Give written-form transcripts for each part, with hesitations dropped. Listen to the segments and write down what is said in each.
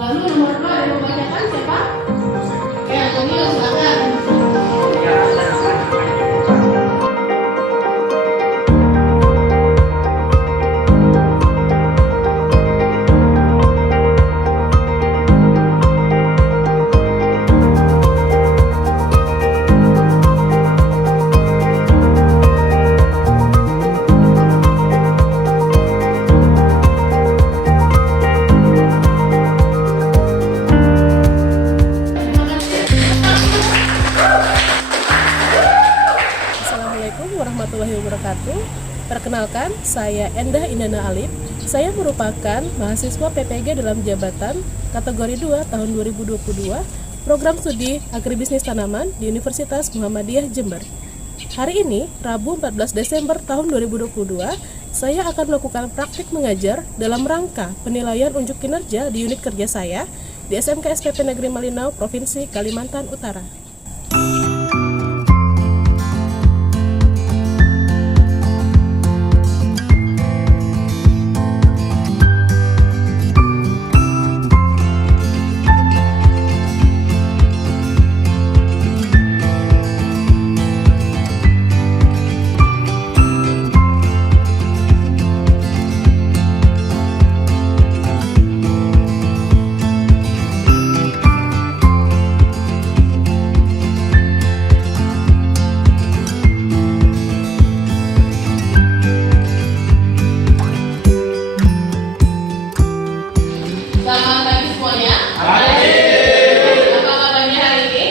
Lalu nomor 2 yang membacakan siapa? Oke, Antonio, silakan. Assalamualaikum warahmatullahi wabarakatuh. Perkenalkan, saya Endah Indana Alif. Saya merupakan mahasiswa PPG dalam jabatan kategori 2 tahun 2022, program studi agribisnis tanaman di Universitas Muhammadiyah Jember. Hari ini, Rabu 14 Desember tahun 2022, saya akan melakukan praktik mengajar dalam rangka penilaian unjuk kinerja di unit kerja saya di SMK SPP Negeri Malinau, Provinsi Kalimantan Utara. Selamat pagi semuanya. Apa kabarnya hari ini?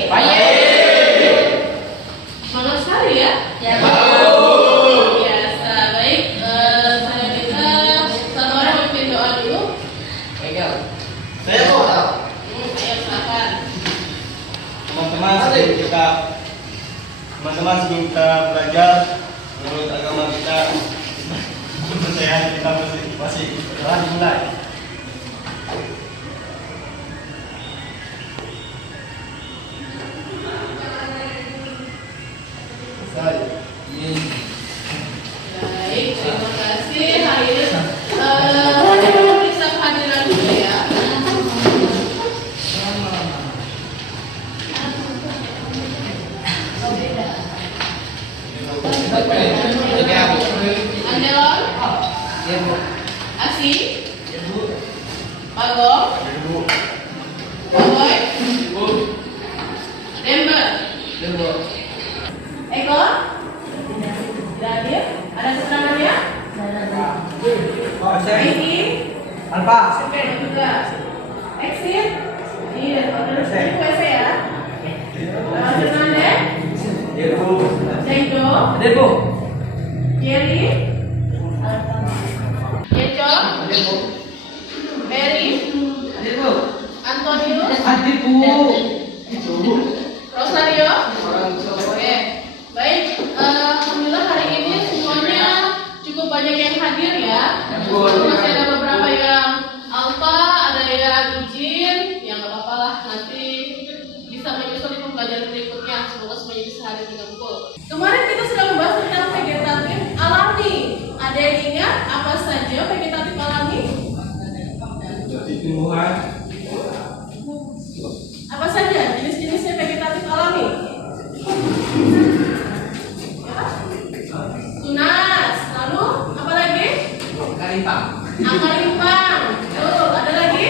Semangat sekali ya? Ya. Biasa. Baik. Saya minta satu orang memimpin doa dulu. Ayo, silakan. Teman-teman sebelum kita belajar menurut agama kita, kepercayaan kita masih telah dimulai. Baik, terima kasih. Hari ini saya memeriksa kehadiran dulu ya. Andelon, Asi, Pagong, Boboy, Dember, Eko, tidak hadir. Ada keterangannya? Ini, Oke, juga. Exit, iya, terus itu WC ya. Fernandez, Zaido, Jerry, Yeco, Berry, Antonio, Rosario. Oke, baik. Alhamdulillah hari ini semuanya cukup banyak yang hadir ya. Masih ada beberapa yang alfa, ada yang izin, ya nggak apa-apa lah. Nanti bisa menyusul di pembelajaran berikutnya. Semoga semuanya bisa hadir dengan full. Kemarin kita sudah membahas tentang vegetatif alami. Ada yang ingat apa saja vegetatif alami? Apa saja jenis-jenisnya vegetatif alami? Tunas, lalu apa lagi? Akar limpang. Tuh, ada lagi?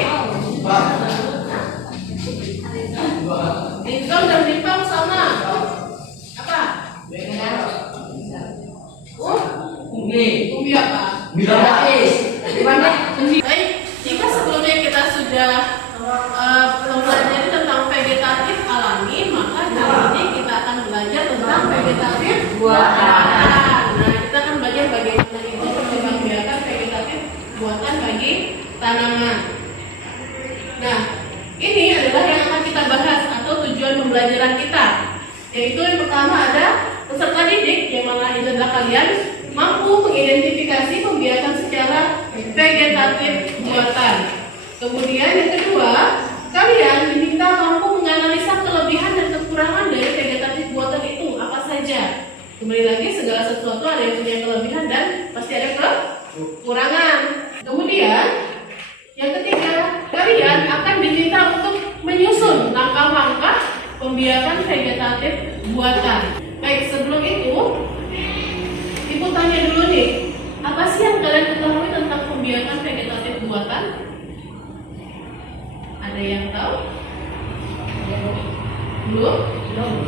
Rizom dan limpang sama. Apa? Umbi apa? Baik, jika sebelumnya kita sudah mempelajari tentang vegetatif alami, maka kali ini kita akan belajar tentang vegetatif buatan. Nah, kita akan belajar bagaimana itu perkembangbiakan vegetatif buatan bagi tanaman. Nah, ini adalah yang akan kita bahas atau tujuan pembelajaran kita. Yaitu yang pertama ada peserta didik, yang mana itu adalah kalian mampu mengidentifikasi pembiakan secara vegetatif buatan. Kemudian yang kedua, kalian diminta mampu menganalisa kelebihan dan kekurangan dari vegetatif buatan itu apa saja. Kembali lagi, segala sesuatu ada yang punya kelebihan dan pasti ada kekurangan. Kemudian yang ketiga, kalian akan pembiakan vegetatif buatan. Baik, sebelum itu, Ibu tanya dulu nih, apa sih yang kalian ketahui tentang pembiakan vegetatif buatan? Ada yang tahu? Belum?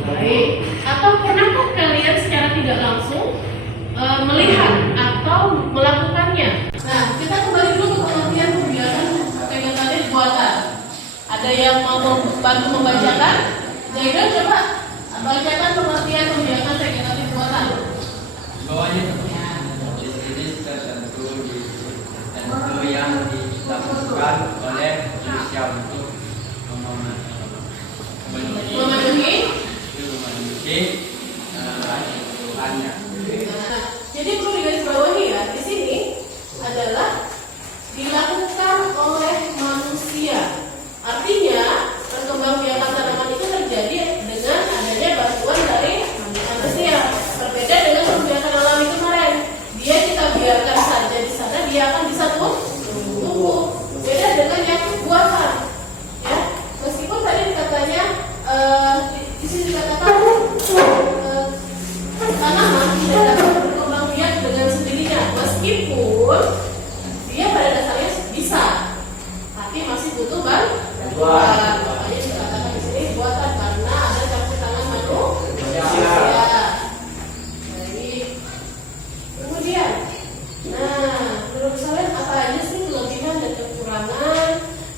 Baik. Atau pernahkah kalian secara tidak langsung melihat atau melakukannya? Nah, kita kembali dulu ke pengertian pembiakan vegetatif buatan. Ada yang mau bantu membacakan? Jaida, coba bacakan pengertian pembiakan vegetatif buatan. Bawahnya jenis tertentu yang dilakukan oleh manusia untuk memenuhi kebutuhannya. Nah, jadi perlu digarisbawahi ya, di sini adalah dilakukan oleh manusia. Artinya perkembangbiakan tanaman itu terjadi dengan adanya bantuan dari manusia. Berbeda dengan pembiakan alami kemarin, dia kita biarkan saja di sana, dia akan bisa tumbuh. Beda dengan yang buatan, ya. Meskipun tadi katanya di sini dikatakan tanaman tidak dapat berkembang biak dengan sendirinya, meskipun dia pada dasarnya bisa, tapi masih butuh bantuan. Makanya dikatakan di sini buatan karena ada campur tangan manusia. Baik. Kemudian, nah, menurut kalian apa aja sih kelebihan dan kekurangan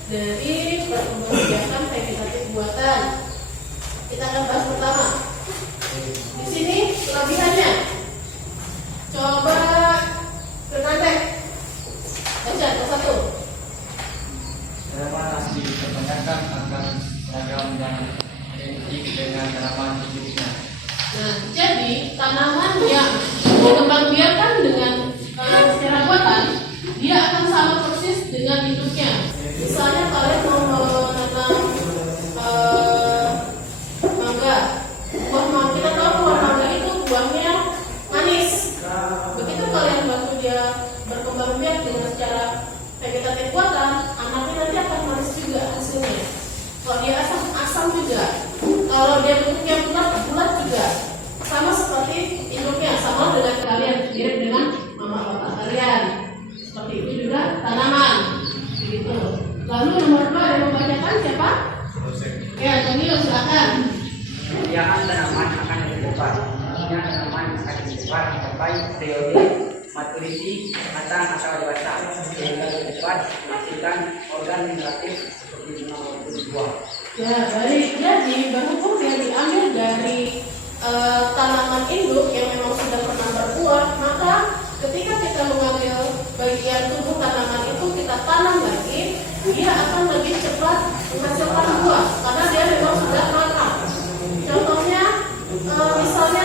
dari perkembangbiakan vegetatif buatan? Kita akan bahas pertama. Di sini kelebihannya. Coba Bernadette baca satu. Tanaman asli kebanyakan akan beragam dan identik dengan tanaman hidupnya. Nah, jadi tanaman yang dikembangbiakan dengan secara buatan, dia akan sama persis dengan induknya. Misalnya kalian mau menanam mangga, buah mangga, kita tahu buah mangga itu buahnya manis. Begitu kalian bantu dia berkembang biak dengan secara vegetatif buatan, anaknya nanti akan manis juga hasilnya. Kalau dia asam juga. Kalau dia bentuknya bulat juga. Sama seperti induknya, sama dengan kalian, mirip dengan mama bapak kalian. Seperti itu juga tanaman. Begitu. Lalu nomor 2 ada yang membacakan siapa? Ya, Danilo silakan. Pembiakan tanaman akan lebih cepat. Artinya tanaman akan lebih cepat mencapai periode maturity matang atau dewasa, sehingga lebih cepat menghasilkan organ generatif seperti buah. Ya, baik. Jadi berhubung dia diambil dari tanaman induk yang memang sudah pernah berbuah, maka ketika kita mengambil bagian tubuh tanaman itu kita tanam lagi, dia akan lebih cepat menghasilkan buah karena dia memang sudah matang. Contohnya, misalnya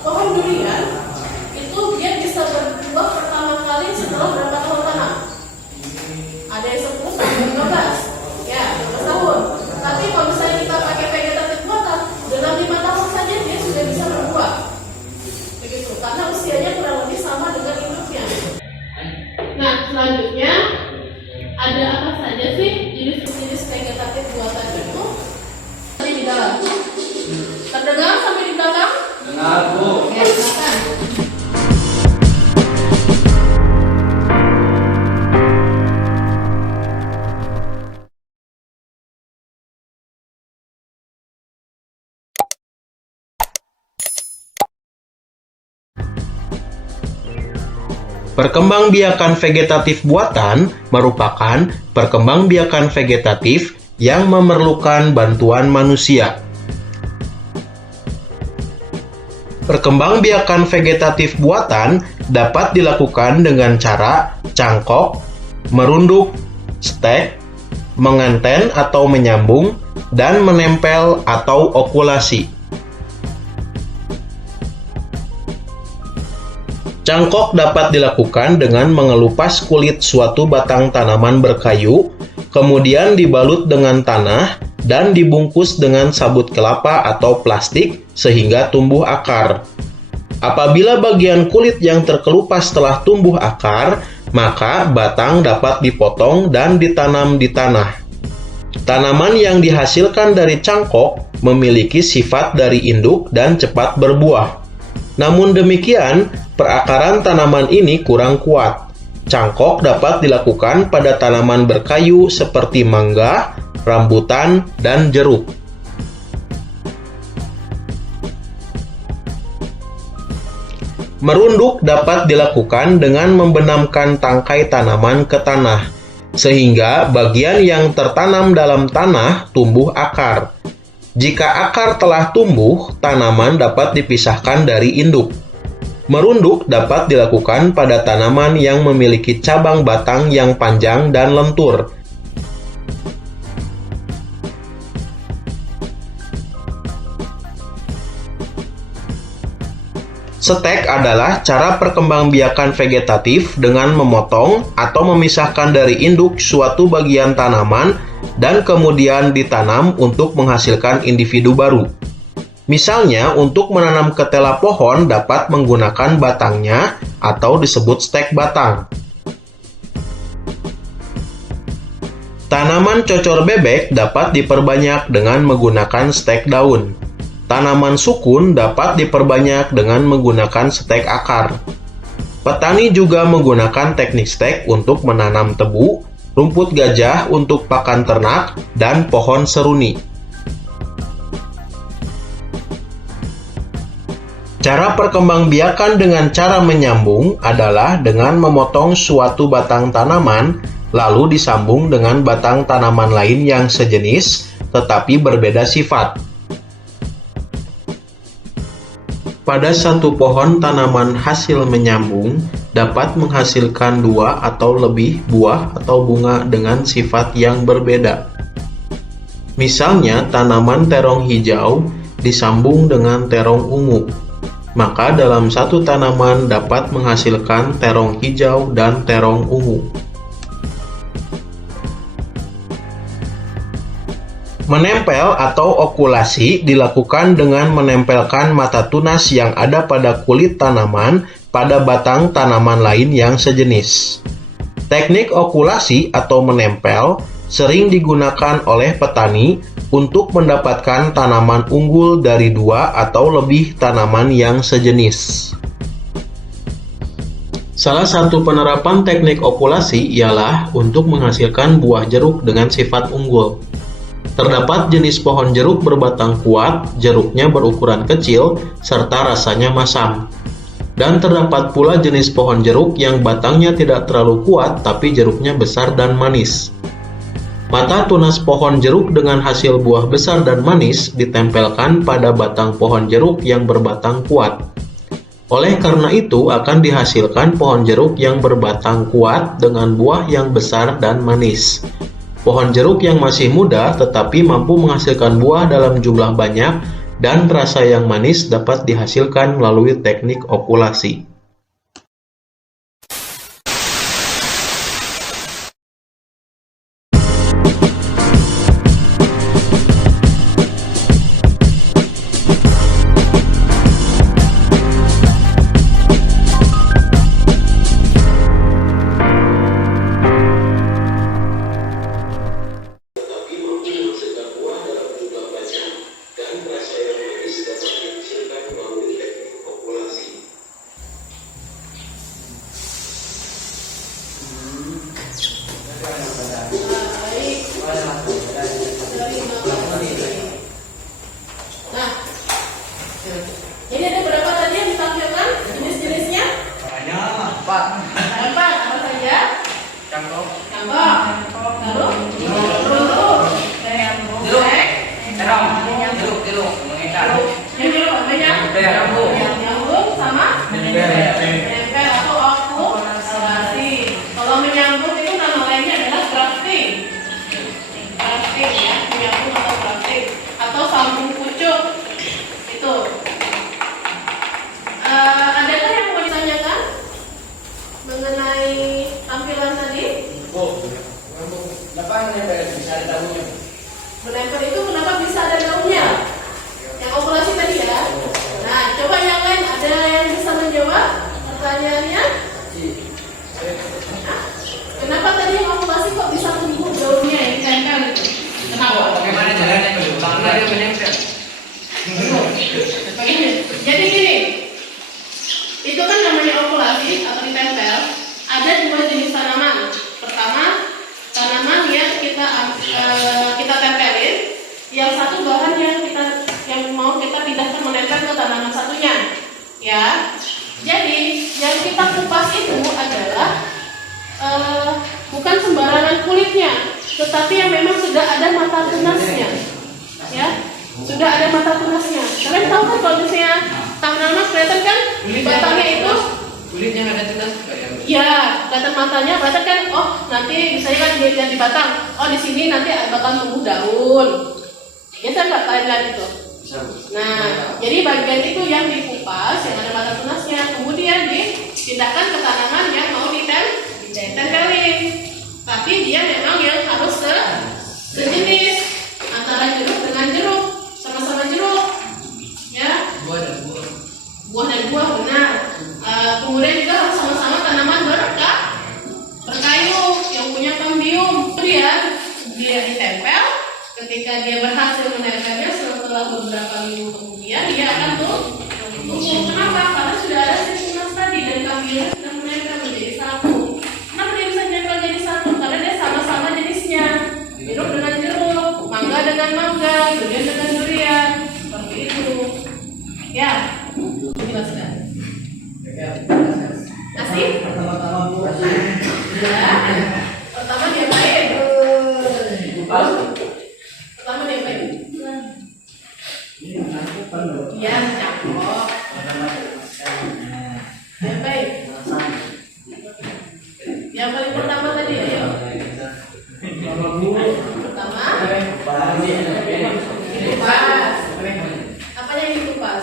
pohon durian itu dia bisa berbuah pertama kali setelah berapa tahun tanam? Ada yang 10 sampai 15, ya 15 tahun. Tapi kalau misalnya kita pakai vegetatif buatan, dalam 5 tahun saja dia sudah bisa berbuah. Begitu, karena usianya kurang lebih sama dengan induknya. Nah, selanjutnya ada apa saja sih jenis-jenis vegetatif buatan itu? Di dalam. Terdengar sampai di belakang? Dengar, Bu. Ya, silakan. Perkembangbiakan vegetatif buatan merupakan perkembangbiakan vegetatif yang memerlukan bantuan manusia. Perkembangbiakan vegetatif buatan dapat dilakukan dengan cara cangkok, merunduk, stek, menganten atau menyambung, dan menempel atau okulasi. Cangkok dapat dilakukan dengan mengelupas kulit suatu batang tanaman berkayu, kemudian dibalut dengan tanah dan dibungkus dengan sabut kelapa atau plastik sehingga tumbuh akar. Apabila bagian kulit yang terkelupas telah tumbuh akar, maka batang dapat dipotong dan ditanam di tanah. Tanaman yang dihasilkan dari cangkok memiliki sifat dari induk dan cepat berbuah. Namun demikian, perakaran tanaman ini kurang kuat. Cangkok dapat dilakukan pada tanaman berkayu seperti mangga, rambutan, dan jeruk. Merunduk dapat dilakukan dengan membenamkan tangkai tanaman ke tanah, sehingga bagian yang tertanam dalam tanah tumbuh akar. Jika akar telah tumbuh, tanaman dapat dipisahkan dari induk. Merunduk dapat dilakukan pada tanaman yang memiliki cabang batang yang panjang dan lentur. Stek adalah cara perkembangbiakan vegetatif dengan memotong atau memisahkan dari induk suatu bagian tanaman dan kemudian ditanam untuk menghasilkan individu baru. Misalnya, untuk menanam ketela pohon dapat menggunakan batangnya atau disebut stek batang. Tanaman cocor bebek dapat diperbanyak dengan menggunakan stek daun. Tanaman sukun dapat diperbanyak dengan menggunakan stek akar. Petani juga menggunakan teknik stek untuk menanam tebu, rumput gajah untuk pakan ternak, dan pohon seruni. Cara perkembangbiakan dengan cara menyambung adalah dengan memotong suatu batang tanaman, lalu disambung dengan batang tanaman lain yang sejenis, tetapi berbeda sifat. Pada satu pohon tanaman hasil menyambung dapat menghasilkan 2 atau lebih buah atau bunga dengan sifat yang berbeda. Misalnya, tanaman terong hijau disambung dengan terong ungu. Maka dalam satu tanaman dapat menghasilkan terong hijau dan terong ungu. Menempel atau okulasi dilakukan dengan menempelkan mata tunas yang ada pada kulit tanaman pada batang tanaman lain yang sejenis. Teknik okulasi atau menempel sering digunakan oleh petani untuk mendapatkan tanaman unggul dari 2 atau lebih tanaman yang sejenis. Salah satu penerapan teknik okulasi ialah untuk menghasilkan buah jeruk dengan sifat unggul. Terdapat jenis pohon jeruk berbatang kuat, jeruknya berukuran kecil, serta rasanya masam. Dan terdapat pula jenis pohon jeruk yang batangnya tidak terlalu kuat, tapi jeruknya besar dan manis. Mata tunas pohon jeruk dengan hasil buah besar dan manis ditempelkan pada batang pohon jeruk yang berbatang kuat. Oleh karena itu, akan dihasilkan pohon jeruk yang berbatang kuat dengan buah yang besar dan manis. Pohon jeruk yang masih muda tetapi mampu menghasilkan buah dalam jumlah banyak dan rasa yang manis dapat dihasilkan melalui teknik okulasi. Ini ada berapa tadi yang ditampilkan jenis-jenisnya? Banyak. 4. Apa saja? Cangkok. Cangkok. Lalu? Jeruk. Mengikat. Yang jeruk apa ya? Nyambung. Nyambung sama? Menempel atau okulasi. Kalau menyambung itu nama lainnya adalah grafting. Grafting ya, menyambung atau grafting atau sambung pucuk. Itu. Adakah yang mau ditanyakan mengenai tampilan tadi? Kenapa bisa ada daunnya? Menempel itu kenapa bisa ada daunnya? Yang okulasi tadi ya. Nah, coba yang lain ada yang bisa menjawab pertanyaannya? Hah? Kenapa tadi yang okulasi kok bisa tumbuh daunnya yang ditempel itu? dia menempel. Begini. Jadi gini, itu kan namanya okulasi atau ditempel. Ada dua jenis tanaman. Pertama, tanaman yang kita tempelin. Yang satu bahan yang mau kita pindahkan menempel ke tanaman satunya. Ya. Jadi yang kita kupas itu adalah bukan sembarangan kulitnya, tetapi yang memang sudah ada mata tunasnya. Ya. Sudah ada mata tunasnya. Kalian tahu kan kalau misalnya tanaman kelihatan kan di batangnya itu Kulitnya ada tunas kayak. ya, kelihatan matanya, berarti kan oh nanti misalnya kan dilihat di batang, oh di sini nanti bakal tumbuh daun. Biasa nggak kalian lihat itu? Nah, jadi bagian itu yang dikupas, yang ada mata tunasnya, kemudian dipindahkan ke tanaman yang mau ditempelin. Tapi dia memang yang harus sejenis antara jeruk dengan jeruk, sama-sama jeruk, ya. Buah dan buah. Buah dan buah benar. Kemudian juga harus sama-sama tanaman berkayu yang punya kambium. Kemudian dia ditempel. Ketika dia berhasil menempelnya setelah beberapa minggu kemudian dia akan tumbuh. Kenapa? Karena sudah ada tunas tadi dan kambiumnya sudah menempel menjadi satu. Kenapa dia bisa menempel jadi satu? Karena dia sama-sama jenisnya. Jeruk dengan jeruk, mangga dengan mangga, durian dengan durian, seperti itu. Ya, jelaskan. Nasi? Ya. Pertama diapain? Pertama diapain? Ya, campur. Diapain? Yang paling pertama tadi ayo. Pertama dikupas. Apa yang dikupas?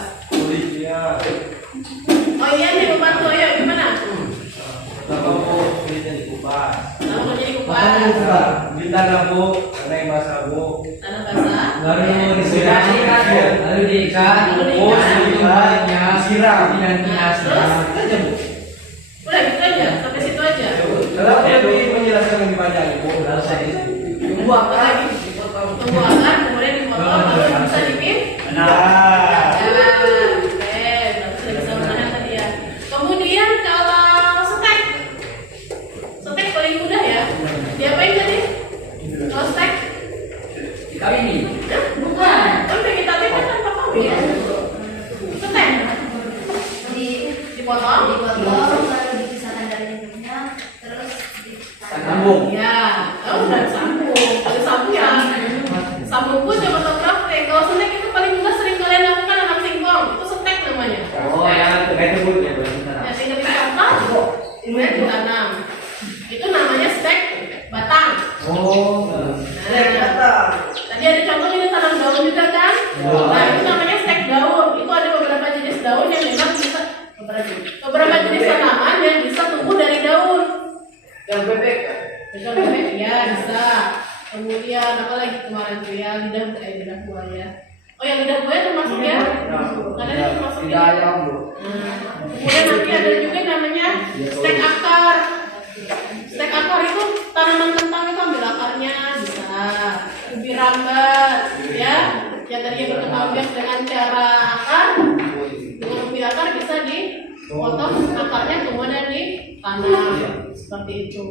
Oh iya nih membantu, ayo gimana? Pertama kulitnya dikupas. Kalau kulitnya dikupas, Ditanam bu, tanah yang basah bu. tanah basah. Lalu disiram, Lalu diikat, disiram. dan Terus? Udah gitu aja, sampai situ aja. Kalau lebih menjelaskan lebih banyak bu, harus saya Tunggu apa lagi? Tunggu akar, kemudian dipotong, lalu bisa dipin. Nah, Sudah bisa menahan tadi ya. Kemudian kalau stek paling mudah ya. Diapain tadi? Kalau stek? dikawini. Bukan. Kan vegetatif kan tanpa kawin ya. Stek dipotong. Lalu dipisahkan dari bentuknya, terus Sambung. Ya, udah sambung. Kalau sambung ya. Sambung pun coba tahu praktek. Kalau stek itu paling mudah sering kalian lakukan nanam singkong. Itu stek namanya. Oh ya, itu bu ya. Ya, tinggal dipotong, kemudian ditanam. Itu namanya stek batang. Oh. Nah, tadi ada contohnya tanam daun juga kan? Nah, itu namanya stek daun. Itu ada beberapa jenis daun yang memang bisa beberapa jenis tanaman yang bisa tumbuh dari daun. Yang bebek. Bisa bebek, ya bisa. Kemudian apa lagi kemarin tuh ya lidah buaya. Oh yang lidah buaya termasuk ya? Ada yang termasuk Tidak ya? ayam bu. Kemudian nanti ada juga namanya stek akar. Stek akar itu tanaman kentang itu ambil akarnya bisa. Ubi rambat, ya. Yang tadinya berkembang biak dengan cara akar, dengan ubi akar bisa dipotong akarnya kemudian ditanam seperti itu.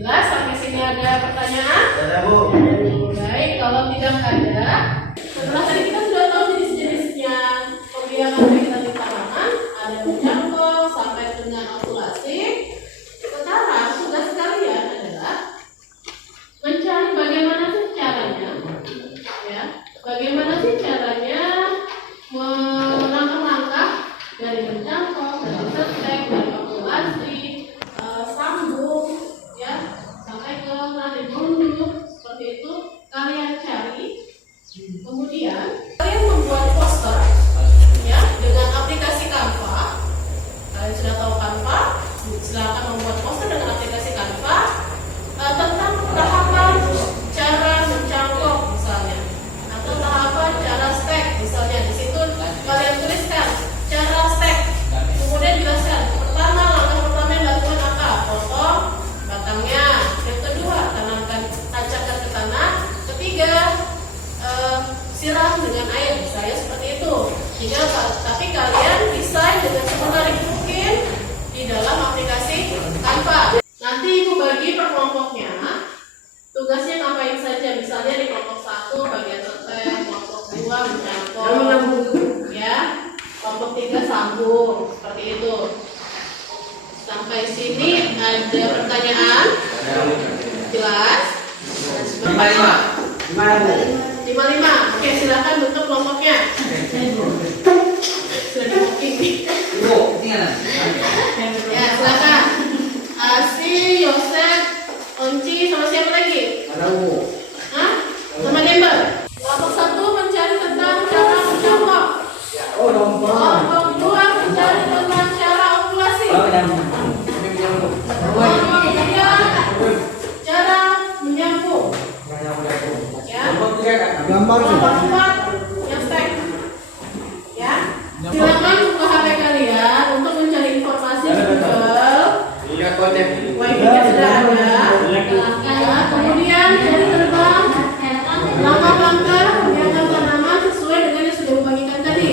Jelas sampai sini ada pertanyaan? Ada bu. Baik, kalau tidak ada, setelah tadi kita sudah tahu jenis-jenisnya pembiakan vegetatif tanaman, ada menjangkau sampai dengan okulasi. Sekarang tugas kalian adalah mencari bagaimana sih caranya, ya, bagaimana sih caranya melangkah-langkah dari menjangkau, dari stek, dari okulasi, sambung, ya, sampai ke nanti bunyi seperti itu. Kalian cari, kemudian kalian membuat poster, ya, dengan aplikasi Canva. Kalian sudah tahu Canva, silakan membuat poster dengan aplikasi Canva tentang tahapan cara mencangkok misalnya, atau tahapan cara stek misalnya. Di situ kalian tuliskan cara stek, kemudian jelaskan pertama langkah pertama yang dilakukan apa? Potong batangnya. Yang kedua tanamkan, tancapkan ke tanah. Ketiga Tapi kalian desain dengan semenarik mungkin di dalam aplikasi Canva. Nanti ibu bagi per kelompoknya. Tugasnya ngapain saja? Misalnya di kelompok 1 bagian setel, kelompok 2 mencampur, ya. Kelompok 3 sambung, seperti itu. Sampai sini ada pertanyaan? Jelas? 55. Oke, silakan bentuk kelompoknya. Sudah di-booking. Ya, silakan. Asi, Yosef, Onci, sama siapa lagi? Hah? Sama Dember. Kelompok 1 mencari tentang cara mencampur. Kelompok 2 mencari tentang cara ovulasi. Kelompok 3 cara menyambung. Ya. Kelompok 4 yang stack. Ya. Silakan buka HP kalian untuk mencari informasi di Google. Wifi-nya sudah ada. Ya. Kemudian cari tentang langkah-langkah pembiakan tanaman sesuai dengan yang sudah dibagikan tadi.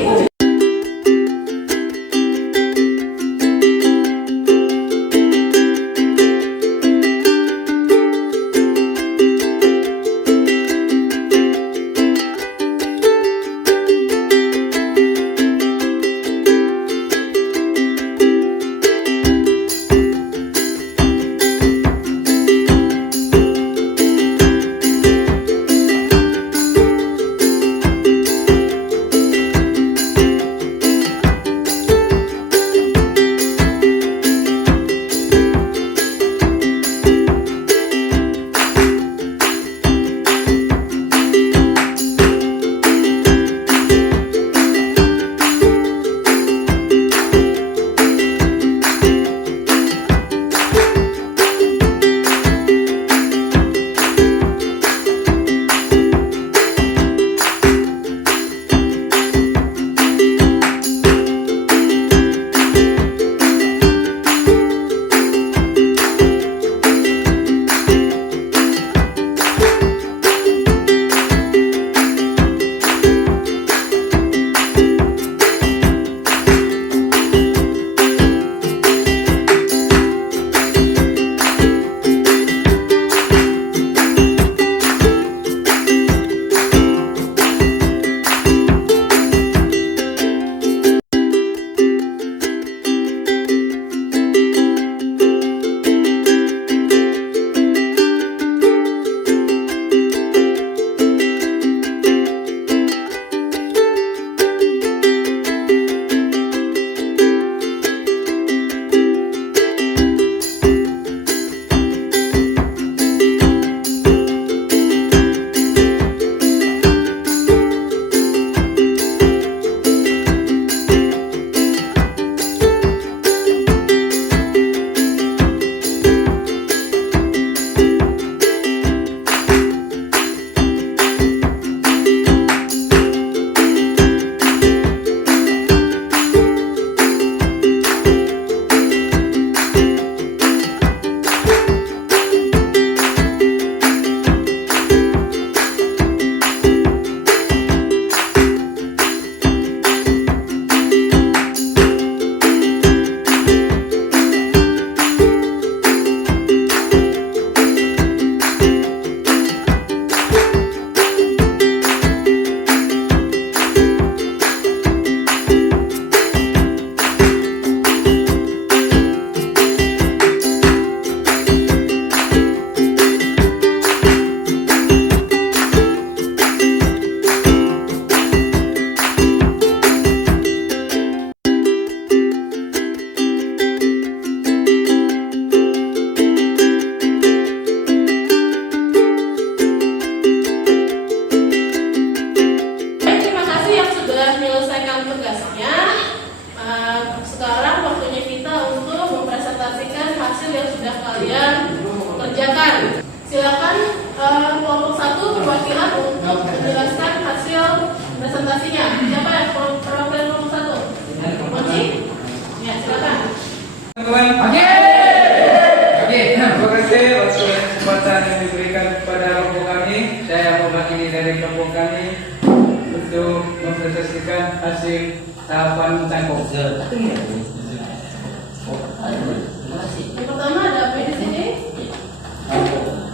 kelompok 1 perwakilan untuk menjelaskan hasil presentasinya. Siapa yang perwakilan kelompok 1? Mochi? Ya, silakan. Oke, terima kasih atas kesempatan yang diberikan kepada kelompok kami. Saya mewakili dari kelompok kami untuk mempresentasikan hasil tahapan tangkap. Yang pertama ada apa di sini?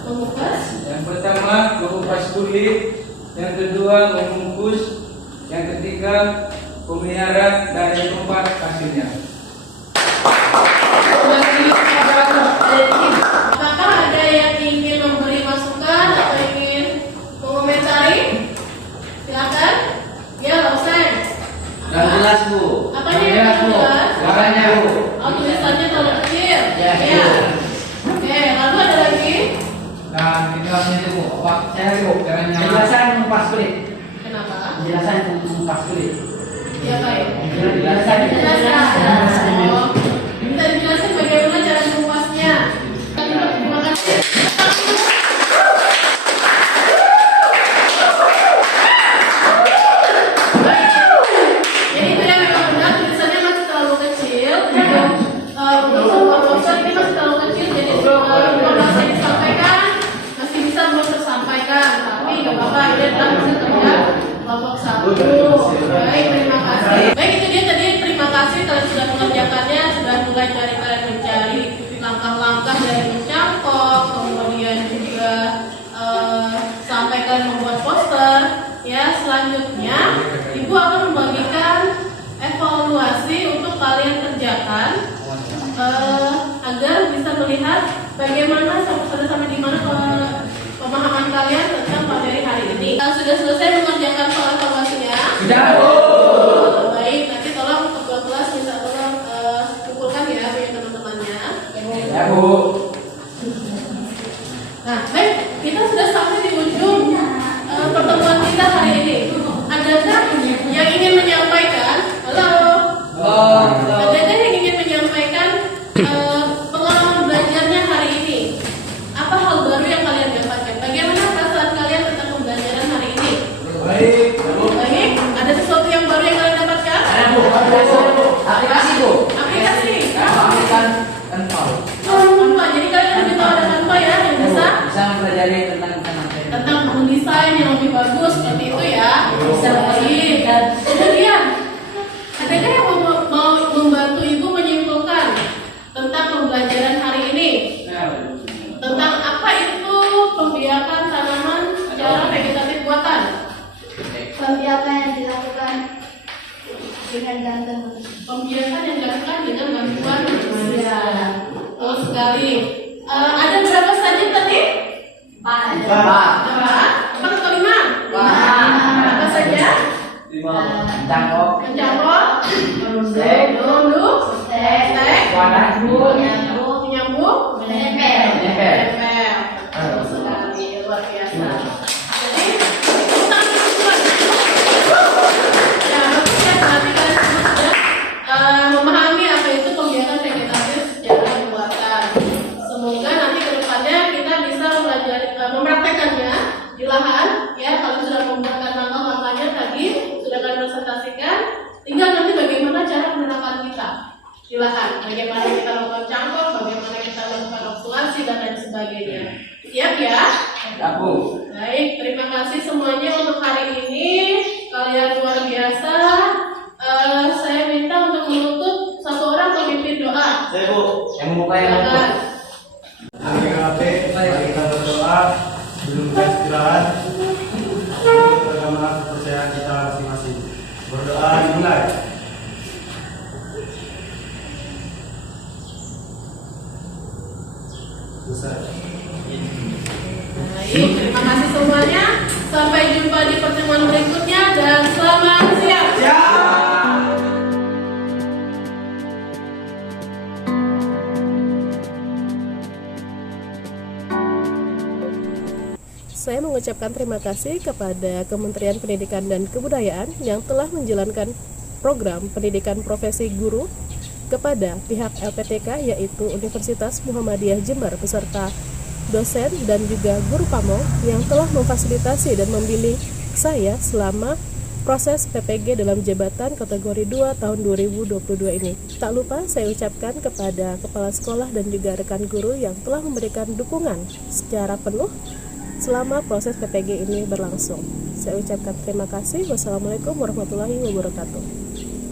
Mengupas. Yang pertama mengupas kulit, yang kedua membungkus, yang ketiga pemeliharaan, dan yang keempat hasilnya. Apakah ada yang ingin memberi masukan atau ingin mengomentari? Silakan. Ya, Rosen. Dan jelas Bu. Apanya yang jelas? Warnanya Bu. Oh, tulisannya terlalu kecil. Ya. Oke, lalu ada lagi? Nah, tinggalnya itu Bu. Apa cara Bu? Caranya. Penjelasan mengupas kulit. Kenapa? Penjelasan mengupas kulit. Ya, baik. Penjelasan. Oh, bisa dijelaskan bagaimana cara mengupasnya? Terima kasih. Baik. Jadi itu yang memang benar, tulisannya masih terlalu kecil. Untuk sebuah poster ini masih terlalu kecil, jadi informasi yang disampaikan masih bisa belum tersampaikan. Tapi nggak apa-apa, ini tetap bisa kerja kelompok satu. Baik, terima kasih. Baik, itu dia tadi. Terima kasih kalian sudah mengerjakannya, sudah mulai dari kalian mencari langkah-langkah dari mencangkok, kemudian juga sampai kalian membuat poster. Ya, selanjutnya Ibu akan membagikan evaluasi untuk kalian kerjakan agar bisa melihat bagaimana sampai di mana pemahaman kalian tentang materi hari ini. Sudah selesai mengerjakan soal evaluasinya? Sudah Bu. Baik, nanti tolong ketua kelas bisa tolong kumpulkan ya punya teman-temannya. Ya Bu. Nah, baik, kita sudah sampai di ujung pertemuan kita hari ini. Adakah yang ingin menyampaikan? Halo. Adakah yang ingin menyampaikan pengalaman belajarnya hari ini? Apa hal baru yang kalian dapatkan? Bagaimana perasaan kalian tentang pembelajaran hari ini? Baik. Baik, ada sesuatu yang baru yang kalian dapatkan? Ada Bu. Aplikasi Bu. Aplikasi. Aplikasi Canva. Canva. Jadi kalian lebih tahu ada Canva ya yang bisa mempelajari tentang mendesain yang lebih bagus seperti itu ya. Bisa baik. Dan kemudian adakah yang mau membantu Ibu menyimpulkan tentang pembelajaran hari ini? Tentang apa itu pembiakan tanaman secara vegetatif buatan? Pembiakan yang dilakukan dengan ganteng. Pembiakan yang dilakukan dengan bantuan manusia. Betul sekali. Ada berapa saja tadi? Pak. Empat atau lima? Apa saja? Tangkap. Mencangkok, menunduk, stek, menyambung, Menempel. nempel. Betul sekali, luar biasa. Jadi, ya, maksudnya berarti kalian semua sudah memahami apa itu pembiakan vegetatif secara buatan. Semoga nanti ke depannya kita bisa mempraktekannya di lahan. Ya, kalau sudah membuatkan langkah-langkahnya tadi sudah kalian presentasikan, tinggal nanti bagaimana cara penerapan kita di lahan, bagaimana kita lakukan cangkok, bagaimana kita lakukan oksulasi dan lain sebagainya. Siap ya? Ya Bu. Baik, terima kasih semuanya untuk hari ini. Kalian luar biasa. Saya minta untuk menutup satu orang pemimpin doa. Saya Bu. Yang membuka yang Silakan. Mari kita berdoa sebelum kita istirahat untuk agama kepercayaan kita masing-masing. Berdoa dimulai. Baik, terima kasih semuanya. Sampai jumpa di pertemuan berikutnya dan selamat siang. Saya mengucapkan terima kasih kepada Kementerian Pendidikan dan Kebudayaan yang telah menjalankan program pendidikan profesi guru, kepada pihak LPTK yaitu Universitas Muhammadiyah Jember beserta dosen dan juga guru pamong yang telah memfasilitasi dan membimbing saya selama proses PPG dalam jabatan kategori 2 tahun 2022 ini. Tak lupa saya ucapkan kepada kepala sekolah dan juga rekan guru yang telah memberikan dukungan secara penuh selama proses PPG ini berlangsung. Saya ucapkan terima kasih. Wassalamualaikum warahmatullahi wabarakatuh.